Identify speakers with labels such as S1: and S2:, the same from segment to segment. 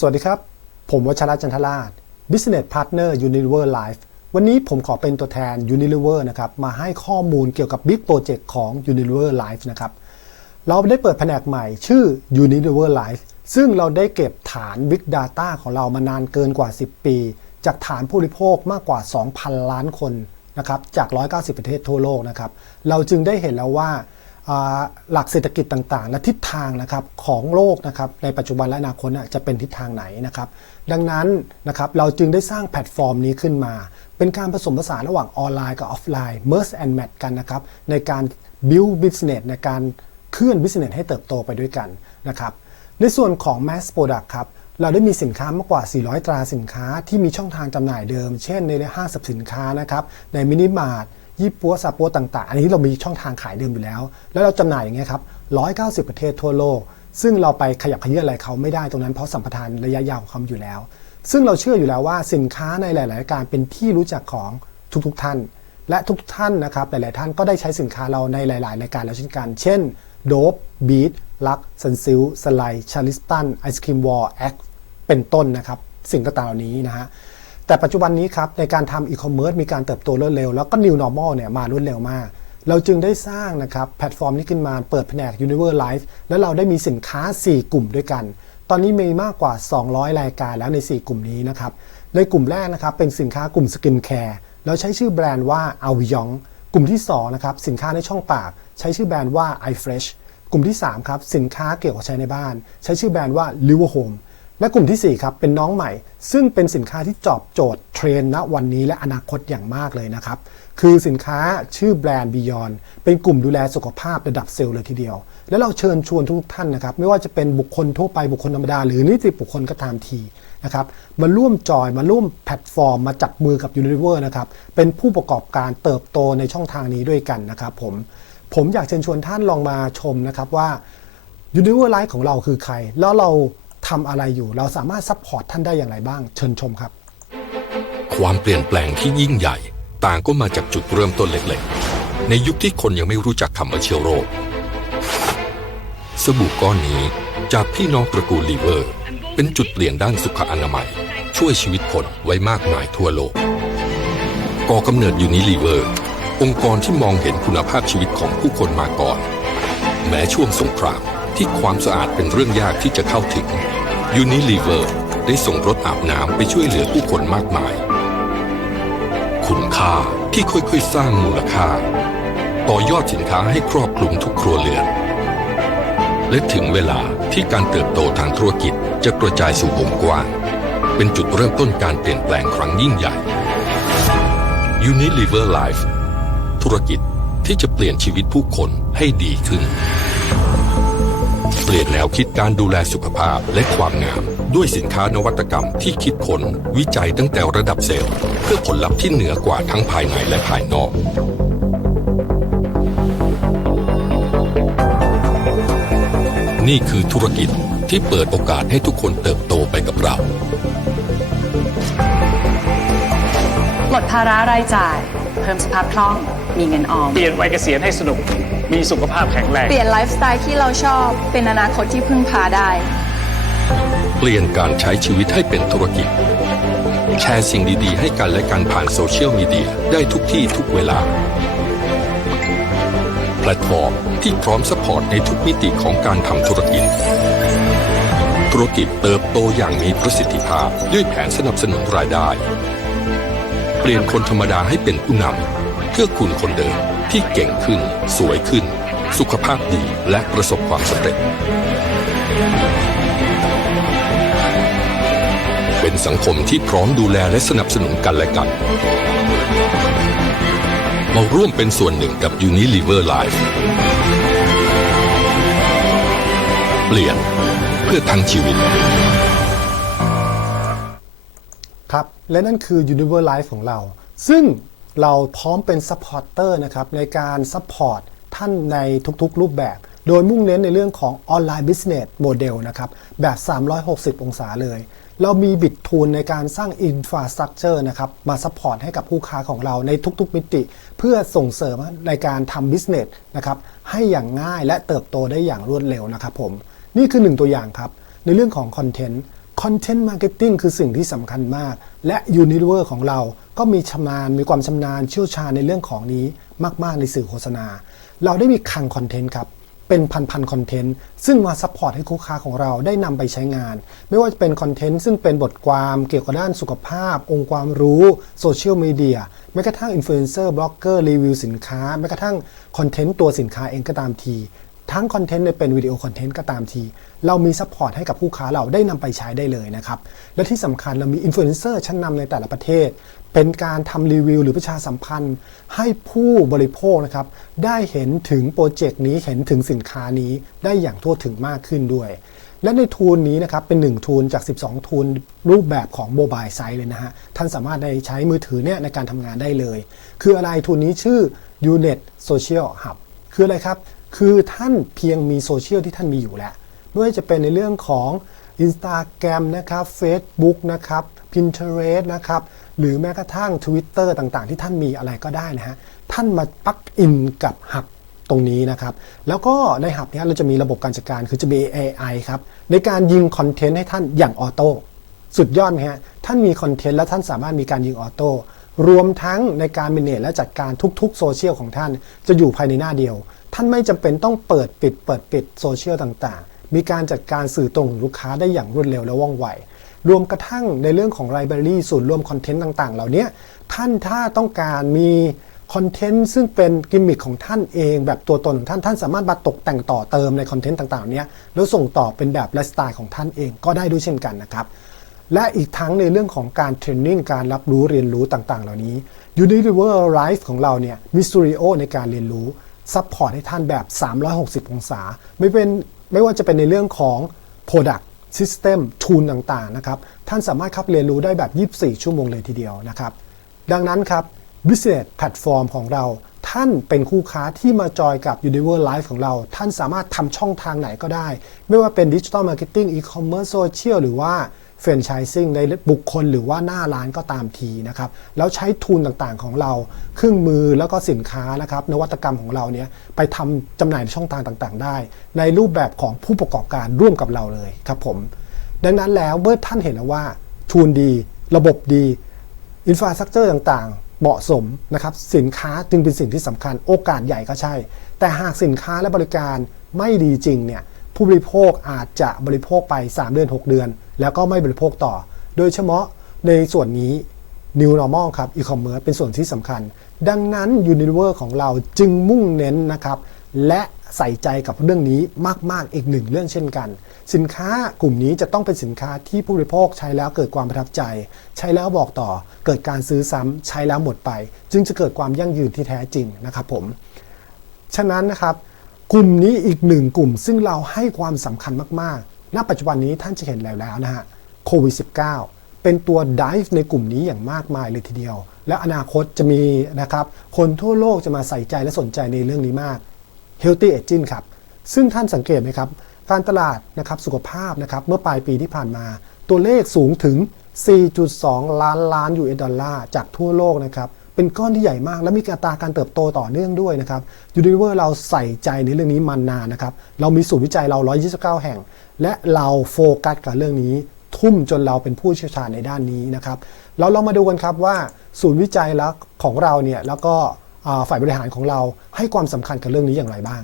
S1: สวัสดีครับ ผมวชระจันทราช Business Partner Unilever Life วันนี้ผมขอเป็นตัวแทน Unilever นะครับ มาให้ข้อมูลเกี่ยวกับ Big Project ของ Unilever Life นะครับ เราได้เปิดแผนกใหม่ชื่อ Unilever Life ซึ่งเราได้เก็บฐาน Big Data ของเรามานานเกินกว่า 10 ปี จากฐานผู้บริโภคมากกว่า 2,000 ล้านคนนะครับ จาก 190 ประเทศทั่วโลกนะครับ เราจึงได้เห็นแล้วว่าอ่า หลักเศรษฐกิจต่างๆ และทิศทางนะครับของโลกนะครับในปัจจุบันและอนาคตจะเป็นทิศทางไหนนะครับดังนั้นนะครับเราจึงได้สร้างแพลตฟอร์มนี้ขึ้นมา เป็นการผสมผสานระหว่างออนไลน์กับออฟไลน์ merge and match กันนะครับในการ build business ในการเคลื่อน business ให้เติบโตไปด้วยกันนะครับในส่วนของ mass product ครับเราได้มีสินค้ามากกว่า 400 ตราสินค้าที่มีช่องทางจำหน่ายเดิม เช่นในห้างสรรพสินค้านะครับในมินิมาร์ท ยี่ปัวซาปัวต่างๆ อันนี้เรามีช่องทางขายเดิมอยู่แล้ว แล้วเราจำหน่ายอย่างเงี้ยครับ190ประเทศทั่วโลก ซึ่งเราไปขยับขยื่นอะไรเขาไม่ได้ตรงนั้นเพราะสัมปทานระยะยาวของเขาอยู่แล้ว ซึ่งเราเชื่ออยู่แล้วว่าสินค้าในหลาย ๆ การเป็นที่รู้จักของทุก ๆ ท่าน และทุก ๆ ท่านนะครับหลาย ๆ ท่านก็ได้ใช้สินค้าเราในหลาย ๆ รายการแล้วเช่นกัน เช่นโดบบีทลักซันซิลสไลชาริสตันไอศครีมวอลแอคเป็นต้นนะครับสิ่งต่างๆเหล่านี้นะฮะ แต่ปัจจุบันนี้ครับในการทำอีคอมเมิร์ซมีการเติบโตรวดเร็ว แล้วก็ New Normal เนี่ยมารวดเร็วมาก เราจึงได้สร้างนะครับแพลตฟอร์มนี้ขึ้นมาเปิดแผนก Universe Life แล้วเราได้มีสินค้า 4 กลุ่มด้วยกัน ตอนนี้มีมากกว่า 200 รายการแล้วใน 4 กลุ่มนี้นะครับในกลุ่มแรกนะครับเป็นสินค้ากลุ่มสกินแคร์เราใช้ชื่อแบรนด์ว่า a v i o n กลุ่มที่2นะครับสินค้าในช่องปาก ใช้ชื่อแบรนด์ว่า iFresh กลุ่มที่3ครับสินค้าเกี่ยวกับใช้ในบ้าน ใช้ชื่อแบรนด์ว่า Liver Home และกลุ่มที่ 4 ครับ เป็นน้องใหม่ ซึ่งเป็นสินค้าที่จอบโจทย์เทรนณวันนี้และอนาคตอย่างมากเลยนะครับ คือสินค้าชื่อแบรนด์ Beyond เป็นกลุ่มดูแลสุขภาพระดับเซลล์เลยทีเดียว และเราเชิญชวนทุกท่านนะครับ ไม่ว่าจะเป็นบุคคลทั่วไปบุคคลธรรมดา หรือนิติบุคคลก็ตามทีนะครับมาร่วมจอยมาร่วมแพลตฟอร์ม มาจับมือกับ Unilever นะครับเป็นผู้ประกอบการเติบโตในช่องทางนี้ด้วยกันนะครับผมผมอยากเชิญชวนท่านลองมาชมนะครับว่า Universe Life ของเราคือใคร แล้วเรา ทำอะไรอยู่ เราสามารถซัพพอร์ตท่านได้อย่างไรบ้าง เชิญชมครับ
S2: ความเปลี่ยนแปลงที่ยิ่งใหญ่ ต่างก็มาจากจุดเริ่มต้นเล็กๆ ในยุคที่คนยังไม่รู้จักคำว่าเชื้อโรค สบู่ก้อนนี้จากพี่น้องตระกูลลีเวอร์ เป็นจุดเปลี่ยนด้านสุขอนามัย ช่วยชีวิตคนไว้มากมายทั่วโลกก่อกำเนิดยูนิลีเวอร์ องค์กรที่มองเห็นคุณภาพชีวิตของผู้คนมาก่อน แม้ช่วงสงครามที่ความสะอาดเป็นเรื่องยากที่จะเข้าถึง Unilever ได้ส่งรถอาบน้ำไปช่วยเหลือผู้คนมากมาย คุณค่าที่ค่อยๆ สร้างมูลค่า ต่อยอดสินค้าให้ครอบคลุมทุกครัวเรือน และถึงเวลาที่การเติบโตทางธุรกิจจะกระจายสู่วงกว้าง เป็นจุดเริ่มต้นการเปลี่ยนแปลงครั้งยิ่งใหญ่ Unilever Life ธุรกิจที่จะเปลี่ยนชีวิตผู้คนให้ดีขึ้น เปลี่ยนแนวคิดการดูแลสุขภาพและความงาม ด้วยสินค้านวัตกรรมที่คิดค้นวิจัยตั้งแต่ระดับเซลล์ เพื่อผลลัพธ์ที่เหนือกว่าทั้งภายในและภายนอกนี่คือธุรกิจที่เปิดโอกาสให้ทุกคนเติบโตไปกับเรา
S3: ลดภาระรายจ่าย เพิ่มสภาพคล่อง มีเงินออม
S4: เปลี่ยนวัยเกษียณให้สนุก มีสุขภาพแข็งแรง
S5: เปลี่ยนไลฟ์สไตล์ที่เราชอบเป็นอนาคตที่พึ่งพาได้
S2: เปลี่ยนการใช้ชีวิตให้เป็นธุรกิจ แชร์สิ่งดีๆ ให้กันและกันผ่านโซเชียลมีเดียได้ทุกที่ทุกเวลา แพลตฟอร์มที่พร้อมสปอร์ตในทุกมิติของการทำธุรกิจ ธุรกิจเติบโตอย่างมีประสิทธิภาพด้วยแผนสนับสนุนรายได้ เปลี่ยนคนธรรมดาให้เป็นผู้นำเพื่อคุณคนเดิม ที่เก่งขึ้น สวยขึ้น สุขภาพดีและประสบความสำเร็จ เป็นสังคมที่พร้อมดูแลและสนับสนุนกันและกันมาร่วมเป็นส่วนหนึ่งกับ Unilever Life เปลี่ยนเพื่อทั้งชีวิต
S1: ครับ และนั่นคือ Universe Life ของเรา ซึ่ง เราพร้อมเป็นซัพพอร์เตอร์นะครับในการซัพพอร์ตท่านในทุกๆ รูปแบบ โดยมุ่งเน้นในเรื่องของออนไลน์ Business Model นะครับแบบ 360 องศาเลย เรามีบิดทูลในการสร้าง Infrastructure นะครับมาซัพพอร์ตให้กับผู้ค้าของเราในทุกๆ มิติ เพื่อส่งเสริมในการทำ Business นะครับให้อย่างง่ายและเติบโตได้อย่างรวดเร็วนะครับผมนี่คือหนึ่งตัวอย่างครับในเรื่องของคอนเทนต์ Content Marketing คือสิ่งที่สำคัญมาก และ Unilever ของเราก็มีชำนาญมีความชำนาญเชี่ยวชาญในเรื่องของนี้มาก ๆ ในสื่อโฆษณา เราได้มีคลังคอนเทนต์ครับ เป็นพันๆคอนเทนต์ซึ่งมาซัพพอร์ตให้ลูกค้าของเราได้นำไปใช้งาน ไม่ว่าจะเป็นคอนเทนต์ซึ่งเป็นบทความเกี่ยวกับด้านสุขภาพ องค์ความรู้โซเชียลมีเดียแม้กระทั่งอินฟลูเอนเซอร์บล็อกเกอร์รีวิวสินค้าแม้กระทั่งคอนเทนต์ตัวสินค้าเองก็ตามทีทั้งคอนเทนต์ในเป็นวิดีโอคอนเทนต์ก็ตามที เรามีซัพพอร์ตให้กับผู้ค้าเราได้นำไปใช้ได้เลยนะครับ และที่สำคัญเรามีอินฟลูเอนเซอร์ชั้นนำในแต่ละประเทศ เป็นการทำรีวิวหรือประชาสัมพันธ์ ให้ผู้บริโภคนะครับได้เห็นถึงโปรเจกต์นี้เห็นถึงสินค้านี้ได้อย่างทั่วถึงมากขึ้นด้วยและในทูลนี้นะครับเป็น 1 ทูลจาก 12 ทูลรูปแบบของโมบายไซต์เลยนะฮะ ท่านสามารถได้ใช้มือถือเนี่ยในการทำงานได้เลย คืออะไรทูลนี้ชื่อ Unet Social Hub คืออะไรครับ คือท่านเพียงมีโซเชียลที่ท่านมีอยู่แล้ว ไม่ว่าจะเป็นในเรื่องของ Instagram นะครับ Facebook นะครับ Pinterest นะครับ หรือแม้กระทั่ง Twitter ต่างๆ ที่ท่านมีอะไรก็ได้นะฮะ ท่านมาปักอินกับหับตรงนี้นะครับ แล้วก็ในหับนี้เราจะมีระบบการจัดการคือจะมี AI ครับ ในการยิงคอนเทนต์ให้ท่านอย่างออโต้สุดยอดไหมฮะ ท่านมีคอนเทนต์และท่านสามารถมีการยิงออโต้รวมทั้งในการเมเนจและจัดการทุกๆโซเชียลของท่านจะอยู่ภายในหน้าเดียว ท่านไม่จำเป็นต้องเปิดปิด เปิดปิดโซเชียลต่างๆ มีการจัดการสื่อตรงถึงลูกค้าได้อย่างรวดเร็วและว่องไว รวมกระทั่งในเรื่องของไลบรารีส่วนรวมคอนเทนต์ต่าง ๆ เหล่านี้ท่านถ้าต้องการมีคอนเทนต์ซึ่งเป็นกิมมิคของท่านเองแบบตัวตนของท่านท่านสามารถมาตกแต่งต่อเติมในคอนเทนต์ต่างๆเนี้ยแล้วส่งต่อเป็นแบบไลฟ์สไตล์ของท่านเองก็ได้ด้วยเช่นกันนะครับและอีกทั้งในเรื่องของการเทรนนิ่งการรับรู้เรียนรู้ต่างๆ เหล่านี้ Unilever Life ของเราเนี่ยมีสตูดิโอในการเรียนรู้ซัพพอร์ตให้ท่านแบบ 360 องศา ไม่เป็น ไม่ว่าจะเป็นในเรื่องของ Product System Tool ต่างๆนะครับท่านสามารถครับเรียนรู้ได้แบบ 24 ชั่วโมงเลยทีเดียวนะครับ ดังนั้นครับ Business Platform ของเราท่านเป็นคู่ค้าที่มาจอยกับ Univer Life ของเรา ท่านสามารถทำช่องทางไหนก็ได้ ไม่ว่าเป็น Digital Marketing E-commerce Social หรือว่า แฟรนไชส์ซิ่งในบุคคลหรือว่าหน้าร้านก็ตามทีนะครับ แล้วใช้ทุนต่างๆของเรา เครื่องมือแล้วก็สินค้านะครับ นวัตกรรมของเราเนี้ยไปทำจำหน่ายในช่องทางต่างๆ ได้ ในรูปแบบของผู้ประกอบการร่วมกับเราเลยครับผม ดังนั้นแล้วเมื่อท่านเห็นแล้วว่าทุนดี ระบบดีอินฟราสตรักเจอร์ต่างๆ เหมาะสมนะครับ สินค้าจึงเป็นสิ่งที่สำคัญโอกาสใหญ่ก็ใช่ แต่หากสินค้าและบริการไม่ดีจริงเนี่ยผู้บริโภคอาจจะบริโภคไป 3 เดือน 6 เดือน แล้วก็ไม่บริโภคต่อ โดยเฉพาะในส่วนนี้ New Normal ครับ e-commerce เป็นส่วนที่สำคัญ ดังนั้น Unilever ของเราจึงมุ่งเน้นนะครับ และใส่ใจกับเรื่องนี้มาก ๆ อีกหนึ่งเรื่องเช่นกัน สินค้ากลุ่มนี้จะต้องเป็นสินค้าที่ผู้บริโภคใช้แล้วเกิดความประทับใจ ใช้แล้วบอกต่อ เกิดการซื้อซ้ำใช้แล้วหมดไป จึงจะเกิดความยั่งยืนที่แท้จริงนะครับผมฉะนั้นนะครับกลุ่มนี้อีกหนึ่งกลุ่มซึ่งเราให้ความสำคัญมากๆ ณปัจจุบันนี้ท่านจะเห็นแล้วแล้วนะฮะโควิด -19 เป็นตัว dive ในกลุ่มนี้อย่างมากมายเลยทีเดียว และอนาคตจะมีนะครับคนทั่วโลกจะมาใส่ใจและสนใจในเรื่องนี้มาก Healthy Aging ครับ ซึ่งท่านสังเกตไหมครับ การตลาดนะครับสุขภาพนะครับเมื่อปลายปีที่ผ่านมา ตัวเลขสูงถึง 4.2 ล้านล้าน US ดอลลาร์จากทั่วโลกนะครับเป็นก้อนที่ใหญ่มาก และมีอัตราการเติบโตต่อเนื่องด้วยนะครับยูนิเวอร์เราใส่ใจในเรื่องนี้มานานนะครับ เรามีศูนย์วิจัยเรา 129 แห่ง และเราโฟกัสกับเรื่องนี้ ทุ่มจนเราเป็นผู้เชี่ยวชาญในด้านนี้นะครับ เราลองมาดูกันครับว่าศูนย์วิจัยแล้วของเราเนี่ยแล้วก็ฝ่ายบริหารของเราให้ความสำคัญกับเรื่องนี้อย่างไรบ้าง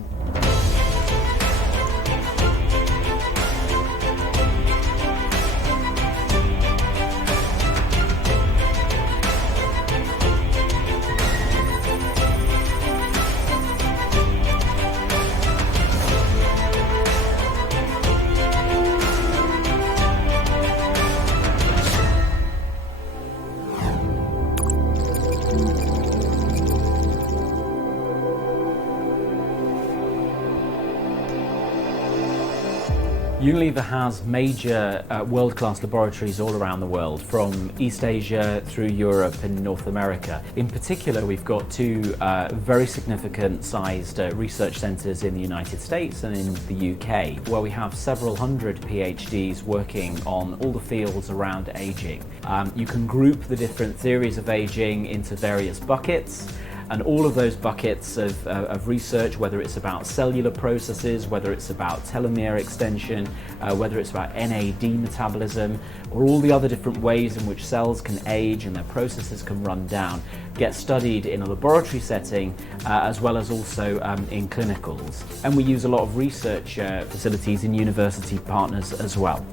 S6: Unilever has major uh, world class laboratories all around the world, from East Asia through Europe and North America. In particular, we've got two uh, very significant sized uh, research centres in the United States and in the UK, where we have several hundred PhDs working on all the fields around aging. Um, you can group the different theories of aging into various buckets. And all of those buckets of, uh, of research, whether it's about cellular processes, whether it's about telomere extension, uh, whether it's about NAD metabolism, or all the other different ways in which cells can age and their processes can run down, get studied in a laboratory setting uh, as well as also um, in clinicals. And we use a lot of research uh, facilities in university partners as well.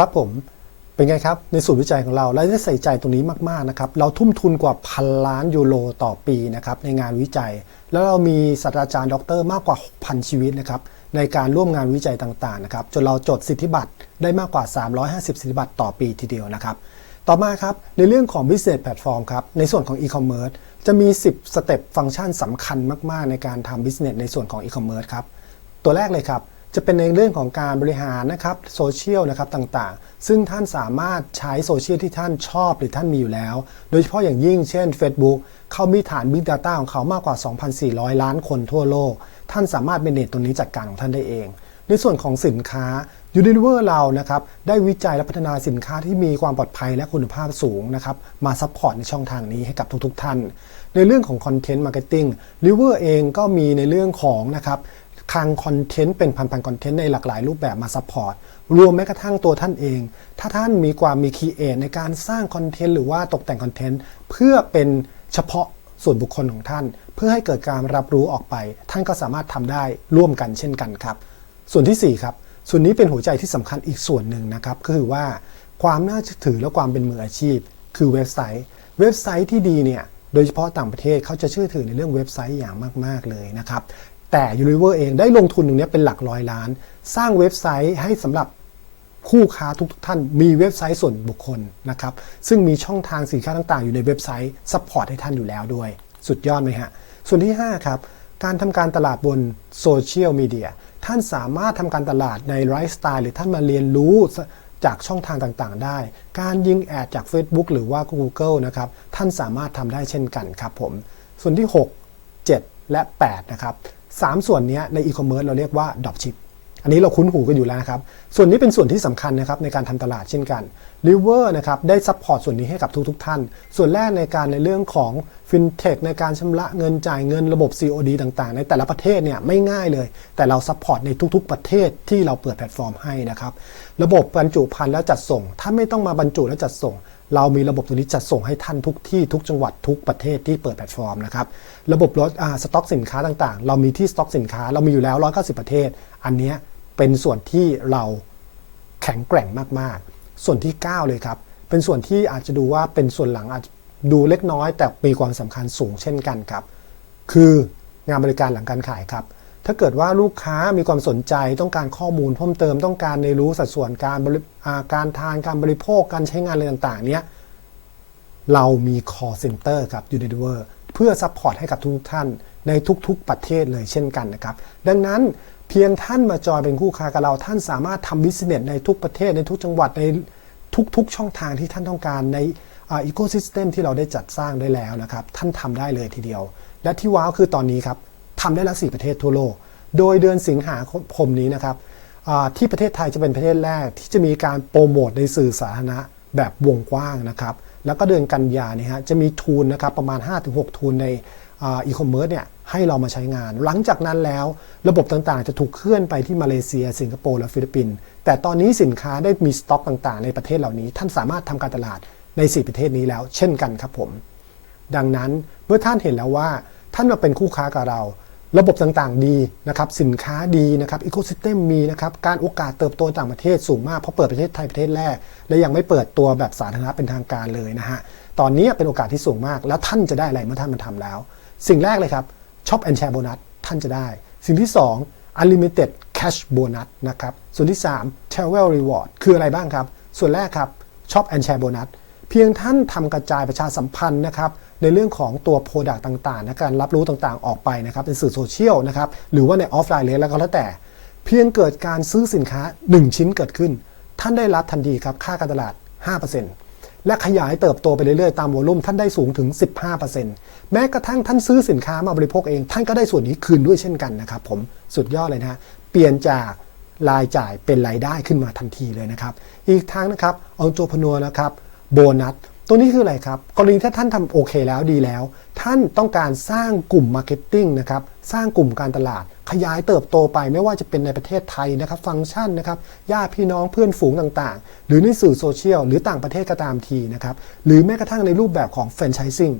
S1: ครับผมเป็นไงครับ ในศูนย์วิจัยของเราเราได้ใส่ใจตรงนี้มากๆนะครับเราทุ่มทุนกว่าพันล้านยูโรต่อปีนะครับในงานวิจัย แล้วเรามีศาสตราจารย์ด็อกเตอร์มากกว่า 6,000 ชีวิตนะครับในการร่วมงานวิจัยต่างๆนะครับจนเราจดสิทธิบัตรได้มากกว่า 350 สิทธิบัตรต่อปีทีเดียวนะครับต่อมาครับในเรื่องของ Business Platform ครับในส่วนของ E-commerce จะมี 10 สเต็ปฟังก์ชันสำคัญมากๆ ในการทำ Business ในส่วนของ E-commerce ครับตัวแรกเลยครับ จะเป็นในเรื่องของการบริหารนะครับโซเชียลนะครับต่างๆ ซึ่งท่านสามารถใช้โซเชียลที่ท่านชอบหรือท่านมีอยู่แล้ว โดยเฉพาะอย่างยิ่งเช่น Facebook เขามีฐาน Big Data ของเขามากกว่า 2,400 ล้านคนทั่วโลก ท่านสามารถเป็นเนตตรงนี้จัดการของท่านได้เอง ในส่วนของสินค้า Unilever เรานะครับได้วิจัยและพัฒนาสินค้าที่มีความปลอดภัยและคุณภาพสูงนะครับมาซัพพอร์ตในช่องทางนี้ให้กับทุกๆ ท่าน ในเรื่องของ Content Marketing Liver เองก็มีในเรื่องของนะครับ คลังคอนเทนต์เป็นพันๆคอนเทนต์ในหลากหลายรูปแบบมาซัพพอร์ตรวมแม้กระทั่งตัวท่านเอง ถ้าท่านมีความมีคีเอทในการสร้างคอนเทนต์หรือว่าตกแต่งคอนเทนต์เพื่อเป็นเฉพาะส่วนบุคคลของท่าน เพื่อให้เกิดการรับรู้ออกไป ท่านก็สามารถทำได้ร่วมกันเช่นกันครับ ส่วนทีสี่4 ครับ ส่วนนี้เป็นหัวใจที่สำคัญอีกส่วนหนึ่งนะครับก็คือว่าความน่าเชื่อถือและความเป็นมืออาชีพ คือเว็บไซต์ เว็บไซต์ที่ดีเนี่ยโดยเฉพาะต่างประเทศเขาจะเชื่อถือในเรื่องเว็บไซต์อย่างมาก ๆ เลยนะครับ แต่ Unilever เองได้ลงทุนตรงนี้เป็นหลักร้อยล้าน สร้างเว็บไซต์ให้สำหรับคู่ค้าทุกๆท่านมีเว็บไซต์ส่วนบุคคลนะครับซึ่งมีช่องทางสินค้าต่างๆ อยู่ในเว็บไซต์ซัพพอร์ตให้ท่านอยู่แล้วด้วย สุดยอดไหมฮะ ส่วนที่ 5 ครับ การทำการตลาดบนโซเชียลมีเดียท่านสามารถทำการตลาดในไลฟ์สไตล์หรือท่านมาเรียนรู้จากช่องทางต่างๆ ได้ การยิงแอดจาก Facebook หรือว่า Google นะครับท่านสามารถทำได้เช่นกันครับผมส่วนที่ 6 7 และ 8 นะครับ 3 ส่วนนี้ในอีคอมเมิร์ซเราเรียกว่า Dropship อันนี้เราคุ้นหูกันอยู่แล้วนะครับ ส่วนนี้เป็นส่วนที่สำคัญนะครับในการทำตลาดเช่นกัน r i v e r นะครับได้ซัพพอร์ตส่วนนี้ให้กับทุกๆท่าน ส่วนแรกในการในเรื่องของ FinTech ในการชำระเงินจ่ายเงินระบบ COD ต่างๆ ในแต่ละประเทศเนี่ยไม่ง่ายเลย แต่เราซัพพอร์ตในทุกๆ ประเทศที่เราเปิดแพลตฟอร์มให้นะครับ ระบบบรรจุภัณฑ์และจัดส่ง ถ้าไม่ต้องมาบรรจุและจัดส่ง เรามีระบบตัวนี้จัดส่งให้ท่านทุกที่ทุกจังหวัดทุกประเทศที่เปิดแพลตฟอร์มนะครับ ระบบรถสต็อกสินค้าต่างๆ เรามีที่สต็อกสินค้าเรามีอยู่แล้ว 190 ประเทศ อันนี้เป็นส่วนที่เราแข็งแกร่งมากๆ ส่วนที่ 9 เลยครับ เป็นส่วนที่อาจจะดูว่าเป็นส่วนหลังอาจดูเล็กน้อย แต่มีความสำคัญสูงเช่นกันครับ คืองานบริการหลังการขายครับ ถ้าเกิดว่าลูกค้ามีความสนใจต้องการข้อมูลเพิ่มเติมต้องการในรู้สัดส่วนการการทานการบริโภคการใช้งานอะไรต่างๆ เนี้ยเรามี call center ครับ Unilever เพื่อซัพพอร์ตให้กับทุกท่านในทุกๆ ประเทศเลยเช่นกันนะครับ ดังนั้นเพียงท่านมาจอยเป็นคู่ค้ากับเรา ท่านสามารถทำบิสเนสในทุกประเทศในทุกจังหวัดในทุกๆ ช่องทางที่ท่านต้องการในอีโคซิสเต็มที่เราได้จัดสร้างได้แล้วนะครับ ท่านทำได้เลยทีเดียว และที่ว้าวคือตอนนี้ครับ ทำได้แล้ว4ประเทศทั่วโลก โดยเดือนสิงหาคมนี้นะครับที่ประเทศไทยจะเป็นประเทศแรกที่จะมีการโปรโมทในสื่อสาธารณะแบบวงกว้างนะครับ แล้วก็เดือนกันยาเนี่ยฮะจะมีทูลนะครับประมาณ 5-6ทูลในอีคอมเมิร์ซเนี่ยให้เรามาใช้งาน หลังจากนั้นแล้วระบบต่างๆ จะถูกเคลื่อนไปที่มาเลเซีย สิงคโปร์และฟิลิปปินส์แต่ตอนนี้สินค้าได้มีสต็อกต่างๆ ในประเทศเหล่านี้ ท่านสามารถทำการตลาดใน 4 ประเทศนี้แล้ว เช่นกันครับผม ดังนั้นเมื่อท่านเห็นแล้วว่าท่านมาเป็นคู่ค้ากับเรา ระบบต่างๆดีนะครับสินค้าดีนะครับอีโคซิสเต็มมีนะครับการโอกาสเติบโตต่างประเทศสูงมาก เพราะเปิดประเทศไทยประเทศแรก และยังไม่เปิดตัวแบบสาธารณะเป็นทางการเลยนะฮะตอนนี้เป็นโอกาสที่สูงมาก แล้วท่านจะได้อะไรเมื่อท่านมาทำแล้ว สิ่งแรกเลยครับช็อปแอนแชร์โบนัสท่านจะได้ สิ่งที่ 2 unlimited cash bonus นะครับส่วนที่ 3 travel reward คืออะไรบ้างครับ ส่วนแรกครับช็อปแอนแชร์โบนัสเพียงท่านทำกระจายประชาสัมพันธ์นะครับ ในเรื่องของตัว Product ต่างๆนะการรับรู้ต่างๆออกไปนะครับในสื่อโซเชียลนะครับหรือว่าในออฟไลน์เลยแล้วก็แล้วแต่ เพียงเกิดการซื้อสินค้า 1 ชิ้นเกิดขึ้น ท่านได้รับทันทีครับค่าการตลาด 5%และขยายเติบโตไปเรื่อยๆ ตามวอลุ่มท่านได้สูงถึง 15%แม้กระทั่งท่านซื้อสินค้ามาบริโภคเอง ท่านก็ได้ส่วนนี้คืนด้วยเช่นกันนะครับผมสุดยอดเลยนะฮะเปลี่ยนจากรายจ่ายเป็นรายได้ขึ้นมาทันทีเลยนะครับ อีกทั้งนะครับเอาโจพนัวนะครับ โบนัส ตัวนี้คืออะไรครับ กรณีถ้าท่านทำโอเคแล้วดีแล้ว ท่านต้องการสร้างกลุ่มมาร์เก็ตติ้งนะครับสร้างกลุ่มการตลาด ขยายเติบโตไปไม่ว่าจะเป็นในประเทศไทยนะครับ ฟังก์ชันนะครับญาติพี่น้องเพื่อนฝูงต่างๆ หรือในสื่อโซเชียลหรือต่างประเทศก็ตามทีนะครับหรือแม้กระทั่งในรูปแบบของแฟรนไชส์ซิ่ง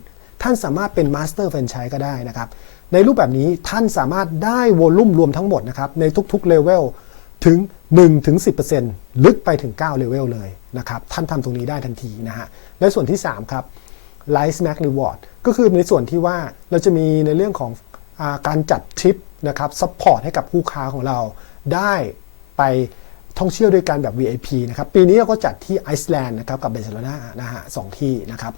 S1: ท่านสามารถเป็นมาสเตอร์แฟรนไชส์ก็ได้นะครับในรูปแบบนี้ท่านสามารถได้วอลลุ่มรวมทั้งหมดนะครับในทุกๆเลเวล ถึง1ถึง10%ลึกไปถึง 9 เลเวลเลยนะครับท่านทำตรงนี้ได้ทันทีนะฮะและส่วนที่ 3 ครับ Life Snack Reward ก็คือในส่วนที่ว่าเราจะมีในเรื่องของอการจัดทริปนะครับซัพพอร์ตให้กับคู่ค้าของเราได้ไปท่องเที่ยวด้วยกันแบบ VIP นะครับ ปีนี้เราก็จัดที่ไอซ์แลนด์นะครับกับเบร์เซโลนานะฮะสองที่นะครับ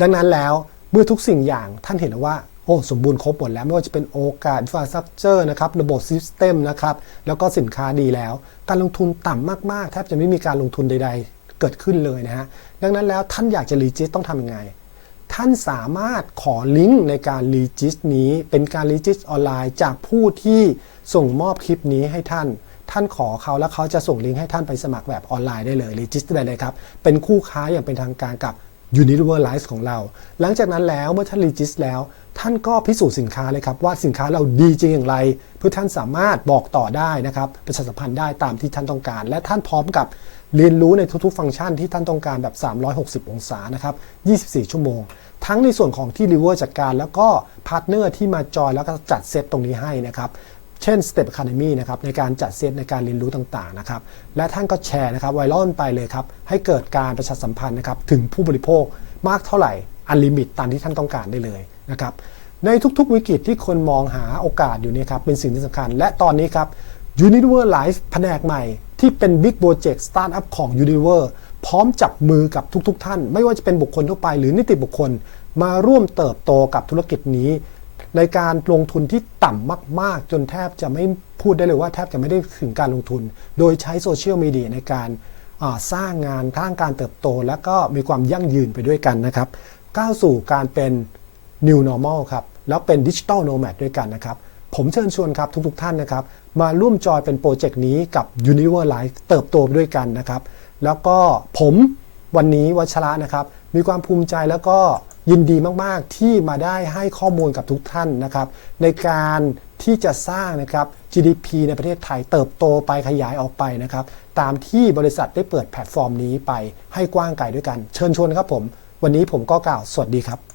S1: ดังนั้นแล้วเมื่อทุกสิ่งอย่างท่านเห็นแล้วว่า อ้สมบูรณ์ครบหมดแล้ว ไม่ว่าจะเป็นโอกาส infrastructure นะครับระบบซิสเต็มนะครับแล้วก็สินค้าดีแล้ว การลงทุนต่ำมากๆแทบจะไม่มีการลงทุนใด ๆ เกิดขึ้นเลยนะฮะดังนั้นแล้วท่านอยากจะรีจิสต้องทำยังไงท่านสามารถขอลิงก์ในการรีจิสนี้เป็นการรีจิสออนไลน์จากผู้ที่ส่งมอบคลิปนี้ให้ท่าน ท่านขอเขาแล้วเขาจะส่งลิงก์ให้ท่านไปสมัครแบบออนไลน์ได้เลยรีจิสได้เลยครับ เป็นคู่ค้าอย่างเป็นทางการกับ Unilever Life ของเรา หลังจากนั้นแล้วเมื่อท่านรีจิสแล้ว ท่านก็พิสูจน์สินค้าเลยครับ ว่าสินค้าเราดีจริงอย่างไร เพื่อท่านสามารถบอกต่อได้นะครับประชาสัมพันธ์ได้ตามที่ท่านต้องการ และท่านพร้อมกับเรียนรู้ในทุกๆ ฟังก์ชันที่ท่านต้องการแบบ 360 องศานะครับ 24 ชั่วโมง ทั้งในส่วนของที่ River จัดการ แล้วก็พาร์ทเนอร์ที่มาจอยแล้วก็จัดเซตตรงนี้ให้นะครับ เช่น Step Academy นะครับในการจัดเซตในการเรียนรู้ต่างๆนะครับและท่านก็แชร์นะครับไวรัลไปเลยครับให้เกิดการประชาสัมพันธ์นะครับถึงผู้บริโภคมากเท่าไหร่อันลิมิตตามที่ท่านต้องการได้เลยนะครับในทุกๆวิกฤตที่คนมองหาโอกาสอยู่นี่ครับเป็นสิ่งที่สำคัญ และตอนนี้ครับ Unilever Life แผนกใหม่ที่เป็น Big Project Startup ของ Unilever พร้อมจับมือกับทุกๆท่าน ไม่ว่าจะเป็นบุคคลทั่วไปหรือนิติบุคคล มาร่วมเติบโตกับธุรกิจนี้ ในการลงทุนที่ต่ำมาก ๆ จนแทบจะไม่พูดได้เลยว่าแทบจะไม่ได้ถึงการลงทุน โดยใช้โซเชียลมีเดียในการสร้างงานสร้างการเติบโต และก็มีความยั่งยืนไปด้วยกันนะครับ ก้าวสู่การเป็น New Normal ครับ แล้วเป็น Digital Nomad ด้วยกันนะครับ ผมเชิญชวนครับทุกๆท่านนะครับ มาร่วมจอยเป็นโปรเจกต์นี้กับ Univer Life เติบโตไปด้วยกันนะครับ แล้วก็ผมวันนี้วัชระนะครับ มีความภูมิใจแล้วก็ ยินดีมากๆที่มาได้ให้ข้อมูลกับทุกท่านนะครับ ในการที่จะสร้างนะครับ GDP ในประเทศไทยเติบโตไปขยายออกไปนะครับ ตามที่บริษัทได้เปิดแพลตฟอร์มนี้ไปให้กว้างไกลด้วยกัน เชิญชวนครับผม วันนี้ผมก็กล่าวสวัสดีครับ